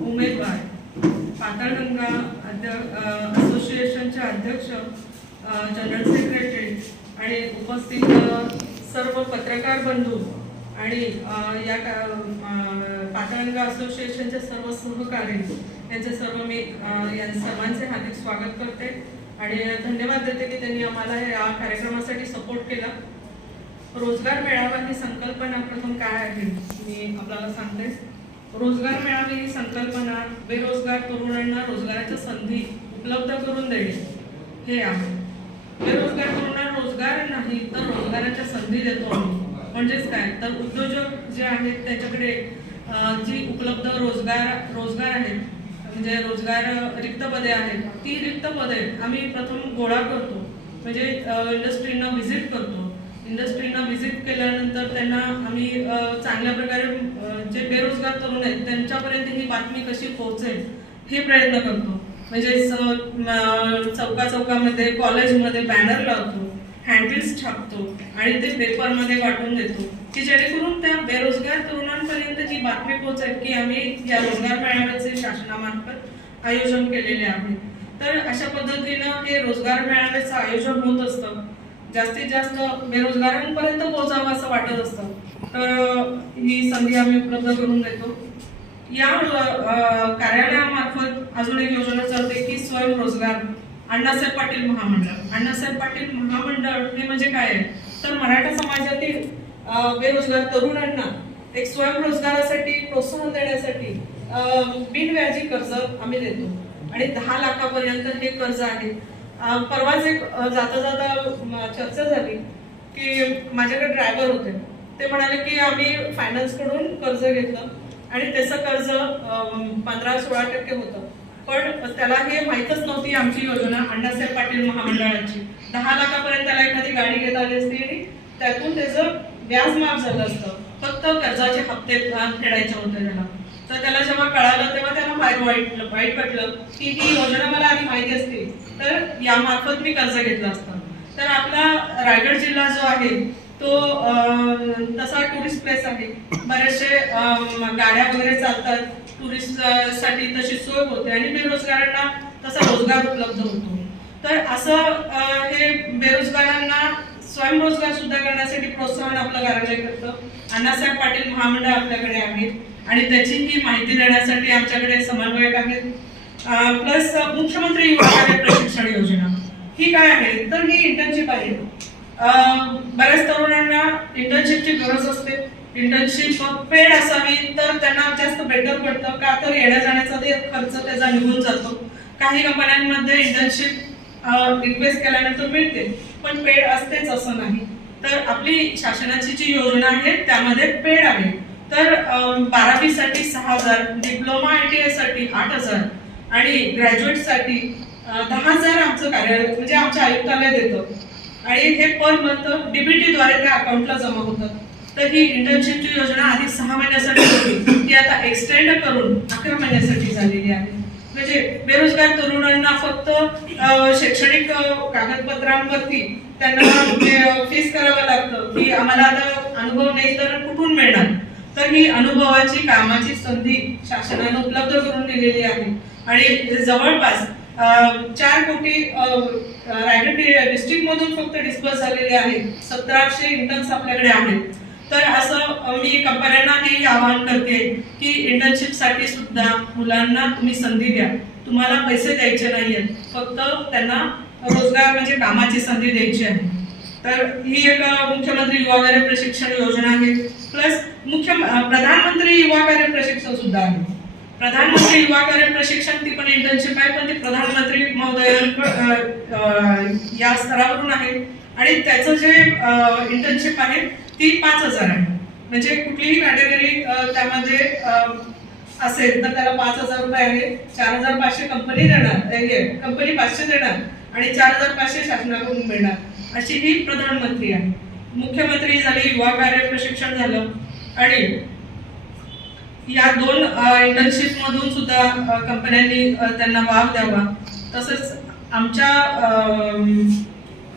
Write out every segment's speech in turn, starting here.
उमेदवार, पाताळगंगा असोसिएशनचे अध्यक्ष, जनरल सेक्रेटरी आणि उपस्थित सर्व पत्रकार बंधू आणि या पाताळगंगा असोसिएशनचे सर्व सहकारी यांचे सर्व मी सर्वांचे हार्दिक स्वागत करते आणि धन्यवाद देते की त्यांनी आम्हाला या कार्यक्रमासाठी सपोर्ट केला। रोजगार मेळावा ही संकल्पना प्रथम काय आहे मी आपल्याला सांगते। रोजगार मेळावा ही संकल्पना बेरोजगार तरुणांना रोजगाराच्या संधी उपलब्ध करून देणे हे आहे। बेरोजगार तरुणांना रोजगार नाही तर रोजगाराच्या संधी देतो आम्ही। म्हणजेच काय तर उद्योजक जे आहेत त्याच्याकडे जी उपलब्ध रोजगार आहेत म्हणजे रोजगार रिक्त पदे आहेत ती रिक्त पदे आम्ही प्रथम गोळा करतो म्हणजे इंडस्ट्रीना व्हिजिट करतो। इंडस्ट्रीना व्हिजिट केल्यानंतर त्यांना आम्ही चांगल्या प्रकारे जे बेरोजगार तरुण आहेत त्यांच्यापर्यंत ही बातमी कशी पोहोचेल हे प्रयत्न करतो। म्हणजे चौकामध्ये कॉलेजमध्ये बॅनर लावतो, हँडबिल्स छापतो आणि ते पेपरमध्ये वाटून देतो की जेणेकरून त्या बेरोजगार तरुणांपर्यंत ही बातमी पोहोचेल की आम्ही या रोजगार मेळाव्याचे शासनामार्फत आयोजन केलेले आहे। तर अशा पद्धतीनं हे रोजगार मेळाव्याचं आयोजन होत असतं। जास्तीत जास्त बेरोजगारांपर्यंत पोहोचावं असं वाटत असतं तर ही संधी आम्ही उपलब्ध करून देतो। या कार्यालयामार्फत अजून एक योजना चालते की स्वयंरोजगार अण्णासाहेब पाटील महामंडळ। अण्णासाहेब पाटील महामंडळ हे म्हणजे काय आहे तर मराठा समाजातील बेरोजगार तरुणांना एक स्वयंरोजगारासाठी प्रोत्साहन देण्यासाठी बिनव्याजी कर्ज आम्ही देतो आणि 10 लाखापर्यंत हे कर्ज आहे। परवाच एक जाता जाता चर्चा झाली की माझ्याकडे ड्रायव्हर होते ते म्हणाले की आम्ही फायनान्स कडून कर्ज घेतलं आणि त्याचं कर्ज 15-16% होतं पण त्याला हे माहीतच नव्हती आमची योजना अण्णासाहेब पाटील महामंडळाची। 10 लाखापर्यंत त्याला एखादी गाडी घेता आली असती आणि त्यातून त्याचं व्याज माफ झालं असतं, फक्त कर्जाचे हप्ते फेडायचे होते त्याला। तर त्याला जेव्हा कळालं तेव्हा त्याला वाईट वाटलं की ही योजना मला आधी माहिती असती तर यामार्फत मी कर्ज घेतलं असतं। तर आपला रायगड जिल्हा जो आहे तो तसा टुरिस्ट प्लेस आहे, बरेचसे गाड्या वगैरे चालतात, टुरिस्ट साठी तशी सोय होते आणि बेरोजगारांना तसा रोजगार उपलब्ध होतो। तर असं हे बेरोजगारांना स्वयंरोजगार सुद्धा करण्यासाठी प्रोत्साहन आपलं कार्यालय करतं। अण्णासाहेब पाटील महामंडळ आपल्याकडे आहे आणि त्याची ही माहिती देण्यासाठी आमच्याकडे समन्वयक आहेत। प्लस मुख्यमंत्री युवा कार्य प्रशिक्षण योजना ही काय आहे तर ही इंटर्नशिप आहे। बऱ्याच तरुणांना इंटर्नशिपची गरज असते। इंटर्नशिप पेड असावी तर त्यांना जास्त बेटर पडतं का तर येण्या जाण्याचा ते खर्च त्याचा निघून जातो। काही कंपन्यांमध्ये इंटर्नशिप रिक्वेस्ट केल्यानंतर मिळते पण पेड असतेच असं नाही। तर आपली शासनाची जी योजना आहे त्यामध्ये पेड आहे। तर 12वी साठी 6,000, डिप्लोमा ITI साठी 8,000 आणि ग्रॅज्युएट साठी 10,000 आमचं कार्यालय म्हणजे आमच्या आयुक्तालय देतं आणि हे पर मंथ DBT द्वारे त्या अकाउंटला जमा होतात। तर ही इंटर्नशिपची योजना आधी 6 महिन्यासाठी होती ती आता एक्सटेंड करून 11 महिन्यासाठी झालेली आहे। म्हणजे बेरोजगार तरुणांना फक्त शैक्षणिक कागदपत्रांवरती त्यांना फेस करावं लागतं की आम्हाला आता अनुभव नाही तर कुठून मिळणार। तर ही अनुभवाची कामाची संधी शासनाने उपलब्ध करून दिलेली आहे आणि जवळपास 4 कोटी रायगड डिस्ट्रिक्ट मधून फक्त डिस्पर्स झालेले आहेत। 1700 इंटर्न्स आपल्याकडे आहेत। तर असं मी कंपन्यांना हे आवाहन करते की इंटर्नशिप साठी सुद्धा मुलांना तुम्ही संधी द्या, तुम्हाला पैसे द्यायचे नाहीयेत, फक्त त्यांना रोजगार म्हणजे कामाची संधी द्यायची आहे। तर ही एक मुख्यमंत्री युवा कार्य प्रशिक्षण योजना आहे। प्लस प्रधानमंत्री युवा कार्य प्रशिक्षण सुद्धा आहे। प्रधानमंत्री युवा कार्य प्रशिक्षण ती पण इंटर्नशिप आहे पण ती प्रधानमंत्री महोदय या स्तरावरून आहे आणि त्याचं जे इंटर्नशिप आहे ती 5,000 आहे। म्हणजे कुठलीही कॅटेगरी त्यामध्ये असेल तर त्याला 5,000 रुपये आहे। 4,500 कंपनी देणार, कंपनी 500 देणार आणि 4,500 शासनाकडून मिळणार अशी ही प्रधानमंत्री आहे। मुख्यमंत्री झाली, युवा कार्य प्रशिक्षण झालं आणि या 2 इंटर्नशिप मधून सुद्धा कंपन्यांनी त्यांना वाव द्यावा। तसंच आमच्या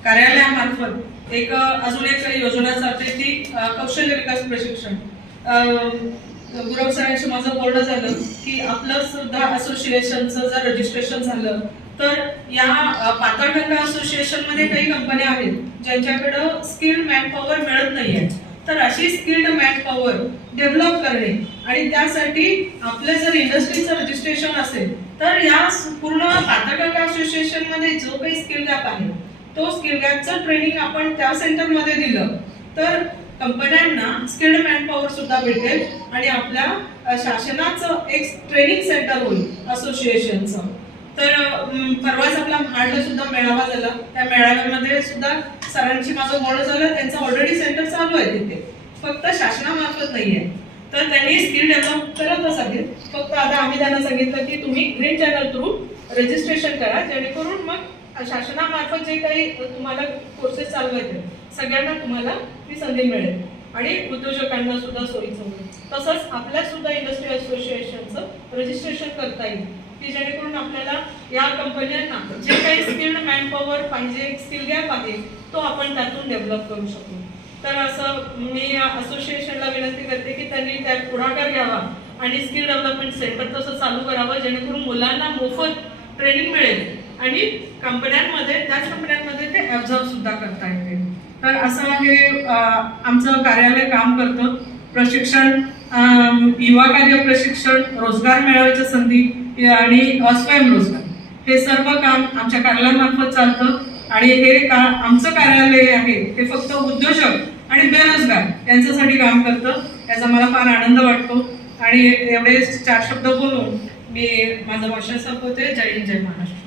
कार्यालयामार्फत अजून एक योजना चालते ती कौशल्य विकास प्रशिक्षण। गुरव सरांशी माझं बोलणं झालं की आपलं सुद्धा असोसिएशनचं जर रजिस्ट्रेशन झालं तर या पाताळगंगा असोसिएशन मध्ये काही कंपन्या आहेत ज्यांच्याकडं स्किल्ड मॅनपॉवर मिळत नाहीये. तर अशी स्किल्ड मॅनपॉवर डेव्हलप करणे आणि त्यासाठी आपलं जर इंडस्ट्रीचं रजिस्ट्रेशन असेल तर या पूर्ण पाताळगंगा असोसिएशन मध्ये जो काही स्किल गॅप आहे तो स्किल गॅपचं ट्रेनिंग आपण त्या सेंटरमध्ये दिलं तर कंपन्यांना स्किल्ड मॅनपॉवर सुद्धा भेटेल आणि आपल्या शासनाचं एक ट्रेनिंग सेंटर होईल असोसिएशनचं. तर परवाच आपला महाडला सुद्धा मेळावा झाला. त्या मेळाव्यामध्ये सुद्धा सरांची माझं बोलणं झालं. त्यांचं ऑलरेडी सेंटर चालू आहे तिथे, फक्त शासनामार्फत नाहीये. तर त्यांनी स्किल डेव्हलप करतच आहेत. फक्त आता आम्ही त्यांना सांगितलं की तुम्ही ग्रीन चॅनल थ्रू रजिस्ट्रेशन करा जेणेकरून मग शासनामार्फत जे काही तुम्हाला कोर्सेस चालवायचे सगळ्यांना तुम्हाला ती संधी मिळेल आणि उद्योजकांना सुद्धा सोयीचं होईल. तसंच आपल्या सुद्धा इंडस्ट्री असोसिएशनचं रजिस्ट्रेशन करता येईल की जेणेकरून आपल्याला या कंपन्यांना जे काही स्किल्ड मॅनपॉवर पाहिजे, स्किल गॅप आहे तो आपण त्यातून डेव्हलप करू शकू. तर असं मी असोसिएशनला विनंती करते की त्यांनी त्यात पुढाकार घ्यावा आणि स्किल डेव्हलपमेंट सेंटर तसं चालू करावं जेणेकरून मुलांना मोफत ट्रेनिंग मिळेल आणि कंपन्यांमध्ये त्याच कंपन्यांमध्ये ते ॲब्झॉर्ब सुद्धा करता येते. तर असं हे आमचं कार्यालय काम करतं. प्रशिक्षण, युवा कार्य प्रशिक्षण, रोजगार मेळाव्याच्या संधी आणि स्वयंरोजगार हे सर्व काम आमच्या कार्यालयामार्फत चालतं. आणि हे आमचं कार्यालय आहे ते फक्त उद्योजक आणि बेरोजगार यांच्यासाठी काम करतं. याचा मला फार आनंद वाटतो. आणि एवढे 4 शब्द बोलून मी माझं भाषण संपवते. जय हिंद, जय महाराष्ट्र.